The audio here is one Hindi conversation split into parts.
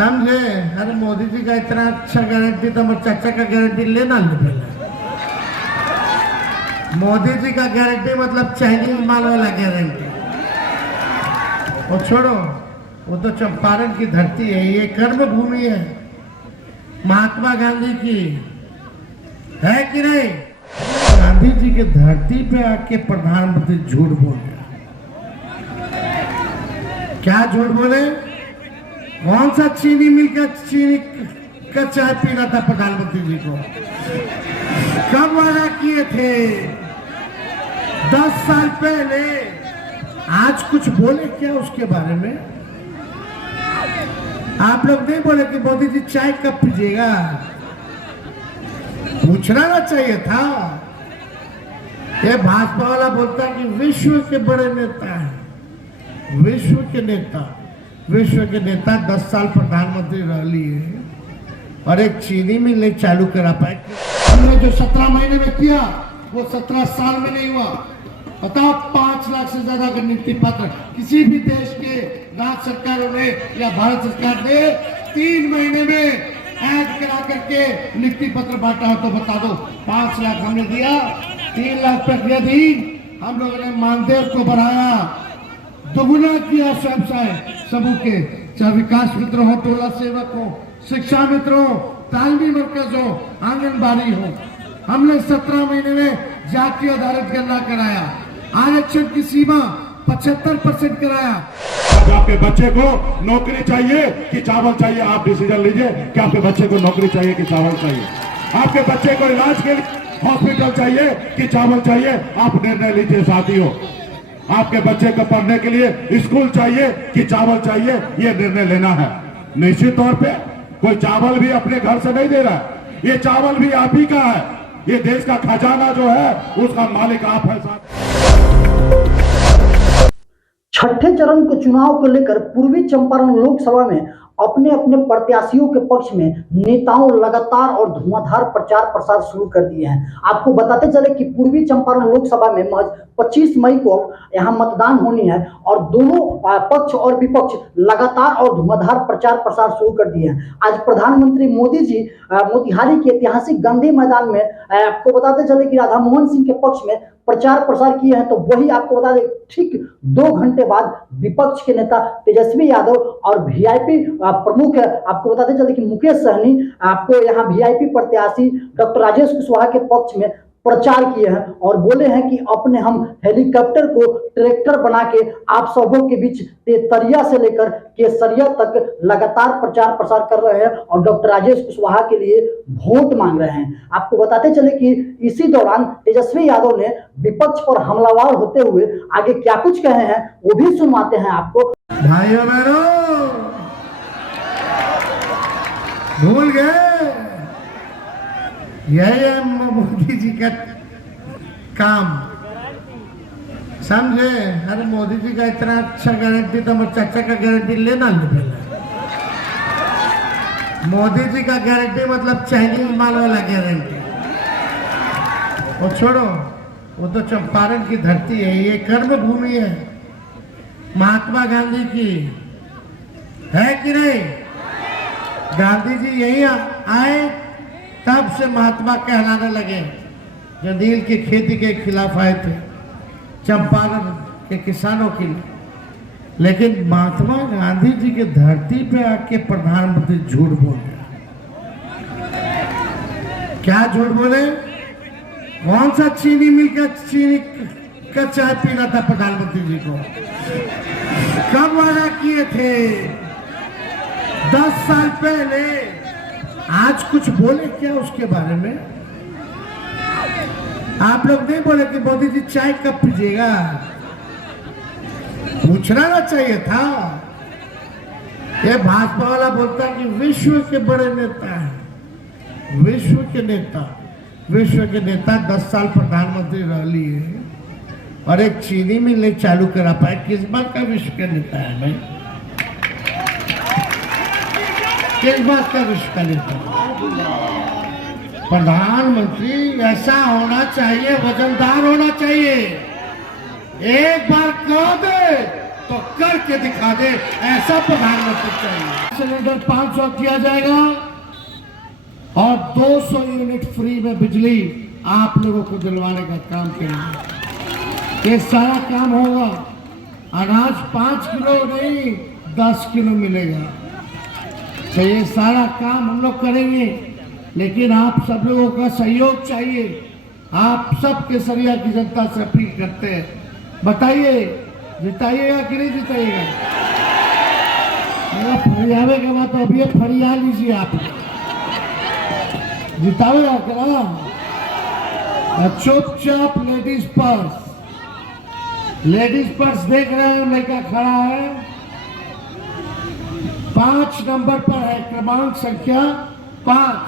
समझे? अरे मोदी जी का इतना अच्छा गारंटी तो हमारे चाचा का गारंटी लेना ले पहले। मोदी जी का गारंटी मतलब चाइनीज माल वाला गारंटी। वो छोड़ो, वो तो चंपारण की धरती है, ये कर्म भूमि है महात्मा गांधी की, है कि नहीं? गांधी जी के धरती पे आके प्रधानमंत्री झूठ बोल गया। क्या झूठ बोले? कौन सा चीनी मिल का चीनी का चाय पीना था प्रधानमंत्री जी को? कब वादा किए थे? 10 साल पहले। आज कुछ बोले क्या उसके बारे में? आप लोग नहीं बोले कि मोदी जी चाय कब पीजिएगा? पूछना ना चाहिए था। ये भाजपा वाला बोलता है कि विश्व के बड़े नेता हैं, विश्व के नेता, विश्व के नेता 10 साल प्रधानमंत्री रह लिए और एक चीनी मिल नहीं चालू करा पाए। हमने जो 17 महीने में किया वो 17 साल में नहीं हुआ। बताओ, 5 लाख से ज्यादा का नियुक्ति पत्र किसी भी देश के राज्य सरकारों ने या भारत सरकार ने 3 महीने में ऐड करा करके नियुक्ति पत्र बांटा हो तो बता दो। 5 लाख हमने दिया, 3 लाख प्रक्रिया दी, हम लोगों ने मानदेय को बढ़ाया, दोगुना किया व्यवसाय समूह के, चाहे विकास मित्र हो, टोला सेवक हो, शिक्षा मित्र हो, तालीमी मरकज हो, आंगनबाड़ी हो। हमने 17 महीने में जाति आधारित गणना कराया, आरक्षण की सीमा 75% कराया। अब आपके बच्चे को नौकरी चाहिए कि चावल चाहिए? आप डिसीजन लीजिए कि आपके बच्चे को नौकरी चाहिए कि चावल चाहिए? आपके बच्चे को इलाज के लिए हॉस्पिटल चाहिए कि चावल चाहिए? आप निर्णय लीजिए साथियों। आपके बच्चे को पढ़ने के लिए स्कूल चाहिए कि चावल चाहिए? ये निर्णय लेना है। निश्चित तौर पे कोई चावल भी अपने घर से नहीं दे रहा है, ये चावल भी आप ही का है। ये देश का खजाना जो है उसका मालिक आप है साथ। छठे चरण के चुनाव को लेकर पूर्वी चंपारण लोकसभा में अपने अपने प्रत्याशियों के पक्ष में नेताओं लगातार और धुआंधार प्रचार प्रसार शुरू कर दिए हैं। आपको बताते चले कि पूर्वी चंपारण लोकसभा में महज 25 मई को यहां मतदान होनी है और दोनों पक्ष और विपक्ष लगातार और धुआंधार प्रचार प्रसार शुरू कर दिए हैं। आज प्रधानमंत्री मोदी जी मोतिहारी के ऐतिहासिक गांधी मैदान में आपको बताते चले कि राधा मोहन सिंह के पक्ष में प्रचार प्रसार किए हैं। तो वही आपको बता दें, ठीक 2 घंटे बाद विपक्ष के नेता तेजस्वी यादव और वीआईपी प्रमुख आपको बताते चले कि मुकेश सहनी आपको यहाँ वीआईपी प्रत्याशी डॉक्टर राजेश कुशवाहा के पक्ष में प्रचार किए हैं और बोले हैं कि अपने हम हेलीकॉप्टर को ट्रैक्टर बना के आप सबों के बीच तेतरिया से लेकर केसरिया तक लगातार प्रचार प्रसार कर रहे हैं और डॉक्टर राजेश कुशवाहा के लिए वोट मांग रहे हैं। आपको बताते चले कि इसी दौरान तेजस्वी यादव ने विपक्ष पर हमलावर होते हुए आगे क्या कुछ कहे हैं वो भी सुनवाते हैं आपको। भाइयों बहनों, भूल गए यही है मोदी जी का काम, समझे? अरे मोदी जी का इतना अच्छा गारंटी तो हमारे चाचा का गारंटी लेना ले पहले। मोदी जी का गारंटी मतलब चाइनीज माल वाला गारंटी। वो छोड़ो, वो तो चंपारण की धरती है, ये कर्म भूमि है महात्मा गांधी की, है कि नहीं? गांधी जी यही आए तब से महात्मा कहलाने लगे, जो नील की खेती के खिलाफ आए थे चंपारण के किसानों के लिए। लेकिन महात्मा गांधी जी के धरती पे आके प्रधानमंत्री झूठ बोल गया। क्या झूठ बोले? कौन सा चीनी मिल का चाय पीना था प्रधानमंत्री जी को? कब वादा किए थे? 10 साल पहले। आज कुछ बोले क्या उसके बारे में? आप लोग नहीं बोले कि मोदी जी चाय कब पीजिएगा? पूछना ना चाहिए था। ये भाजपा वाला बोलता है कि विश्व के बड़े नेता हैं, विश्व के नेता, विश्व के नेता 10 साल प्रधानमंत्री रह लिए और एक चीनी मिल नहीं चालू करा पाए। किस बात का विश्व के नेता है भाई? किस बात का विश्व का नेता? प्रधानमंत्री ऐसा होना चाहिए, वजनदार होना चाहिए। एक बार कह दे तो करके दिखा दे, ऐसा प्रधानमंत्री चाहिए। सिलेंडर 500 किया जाएगा और 200 यूनिट फ्री में बिजली आप लोगों को दिलवाने का काम करेंगे। ये सारा काम होगा। अनाज 5 किलो नहीं 10 किलो मिलेगा। तो ये सारा काम हम लोग करेंगे, लेकिन आप सब लोगों का सहयोग चाहिए। आप सब केसरिया की जनता से अपील करते हैं, बताइए जिताइएगा कि नहीं जिताइएगा? मेरा फरियावे के बाद तो अभी फरिया लीजिए आप, जितावेगा क्या? चुपचाप लेडीज पर्स देख रहे हैं, लड़का खड़ा है 5 नंबर पर है, क्रमांक संख्या 5।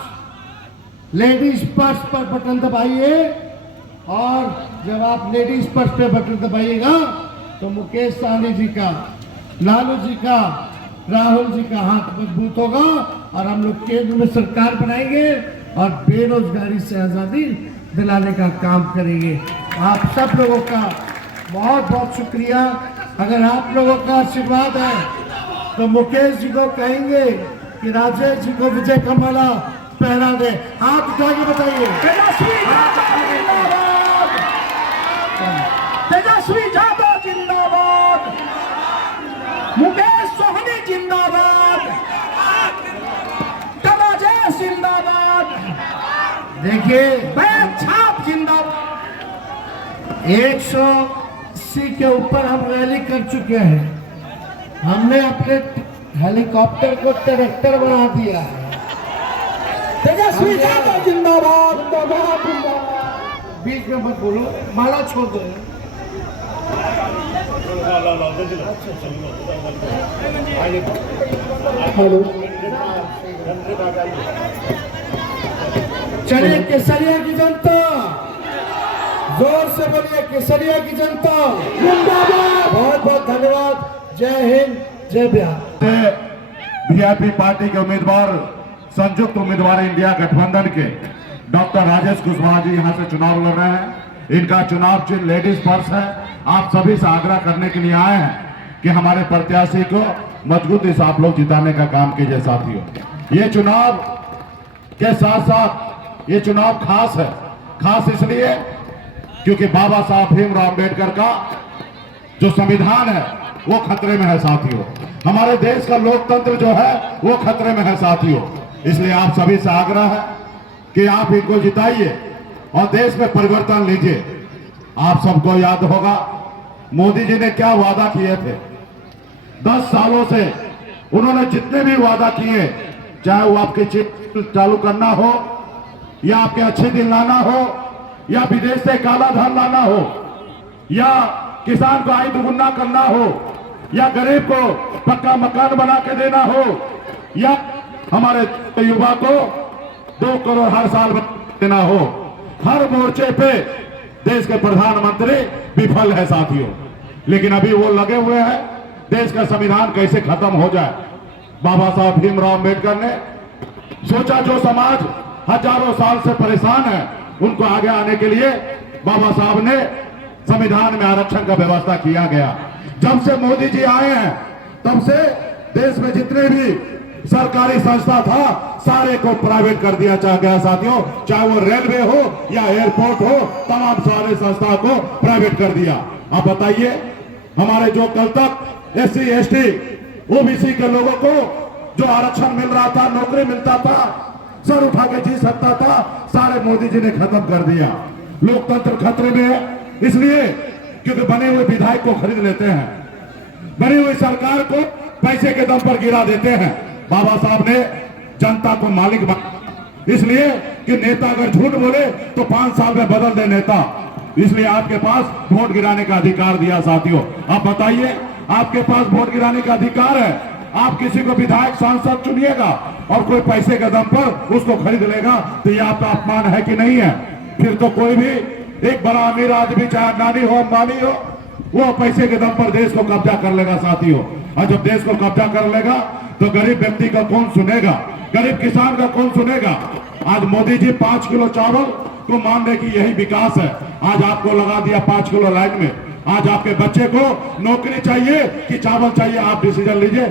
लेडीज पर्स पर बटन दबाइए और जब आप लेडीज पर्स पे बटन दबाइएगा तो मुकेश सहनी जी का, लालू जी का, राहुल जी का हाथ मजबूत होगा और हम लोग केंद्र में सरकार बनाएंगे और बेरोजगारी से आजादी दिलाने का काम करेंगे। आप सब लोगों का बहुत बहुत शुक्रिया। अगर आप लोगों का आशीर्वाद है तो मुकेश जी को कहेंगे कि राजेश जी को विजय का माला पहना दे। हाथ उठा के बताइए। तेजस्वी यादव जिंदाबाद, मुकेश सहनी जिंदाबाद, राजेश जिंदाबाद, देखिए बैग छाप जिंदाबाद। 180 के ऊपर हम रैली कर चुके हैं। हमने अपने हेलीकॉप्टर को ट्रैक्टर बना दिया है। तेजस्वी यादव जिंदाबाद, बीच में मत बोलो, माला छोड़ दो। चलिए केसरिया की जनता, जोर से बोलिए केसरिया की जनता जिंदाबाद। बहुत बहुत धन्यवाद। जय हिंद, जय बिहार। बीजेपी पार्टी के उम्मीदवार, संयुक्त उम्मीदवार इंडिया गठबंधन के डॉक्टर राजेश कुशवाहा जी यहाँ से चुनाव लड़ रहे हैं। इनका चुनाव चिन्ह लेडीज पर्स है। आप सभी से आग्रह करने के लिए आए हैं कि हमारे प्रत्याशी को मजबूती से आप लोग जिताने का काम कीजिए। साथियों, ये चुनाव के साथ साथ ये चुनाव खास है। खास इसलिए क्योंकि बाबा साहब भीमराव अम्बेडकर का जो संविधान है वो खतरे में है साथियों। हमारे देश का लोकतंत्र जो है वो खतरे में है साथियों। इसलिए आप सभी से आग्रह है कि आप इनको जिताइए और देश में परिवर्तन लीजिए। आप सबको याद होगा मोदी जी ने क्या वादा किए थे। 10 सालों से उन्होंने जितने भी वादा किए, चाहे वो आपकी चिप चालू करना हो या आपके अच्छे दिन लाना हो या विदेश से काला धन लाना हो या किसान को आय दुगुना करना हो या गरीब को पक्का मकान बना के देना हो या हमारे युवा को 2 करोड़ हर साल देना हो, हर मोर्चे पे देश के प्रधानमंत्री विफल है साथियों। लेकिन अभी वो लगे हुए हैं देश का संविधान कैसे खत्म हो जाए। बाबा साहब भीमराव अम्बेडकर ने सोचा जो समाज हजारों साल से परेशान है उनको आगे आने के लिए बाबा साहब ने संविधान में आरक्षण का व्यवस्था किया गया। जब से मोदी जी आए हैं तब से देश में जितने भी सरकारी संस्था था सारे को प्राइवेट कर दिया गया साथियों। चाहे वो रेलवे हो या एयरपोर्ट हो, तमाम सारे संस्था को प्राइवेट कर दिया। अब बताइए हमारे जो कल तक SC ST OBC के लोगों को जो आरक्षण मिल रहा था, नौकरी मिलता था, सर उठा के जी सकता था, सारे मोदी जी ने खत्म कर दिया। लोकतंत्र खतरे में है इसलिए क्योंकि बने हुए विधायक को खरीद लेते हैं, बनी हुई सरकार को पैसे के दम पर गिरा देते हैं। बाबा साहब ने जनता को मालिक बना, इसलिए कि नेता अगर झूठ बोले तो 5 साल में बदल दे नेता। इसलिए आपके पास वोट गिराने का अधिकार दिया साथियों। आप बताइए, आपके पास वोट गिराने का अधिकार है। आप किसी को विधायक सांसद चुनिएगा और कोई पैसे के दम पर उसको खरीद लेगा तो ये आपका अपमान है कि नहीं है? फिर तो कोई भी एक बड़ा अमीर आदमी, चाहे अडानी हो अंबानी हो, वो पैसे के दम पर देश को कब्जा कर लेगा साथियों। और जब देश को कब्जा कर लेगा तो गरीब व्यक्ति का कौन सुनेगा, गरीब किसान का कौन सुनेगा? आज मोदी जी 5 किलो चावल को मान रहे कि यही विकास है। आज आपको लगा दिया 5 किलो लाइन में। आज आपके बच्चे को नौकरी चाहिए कि चावल चाहिए, आप डिसीजन लीजिए।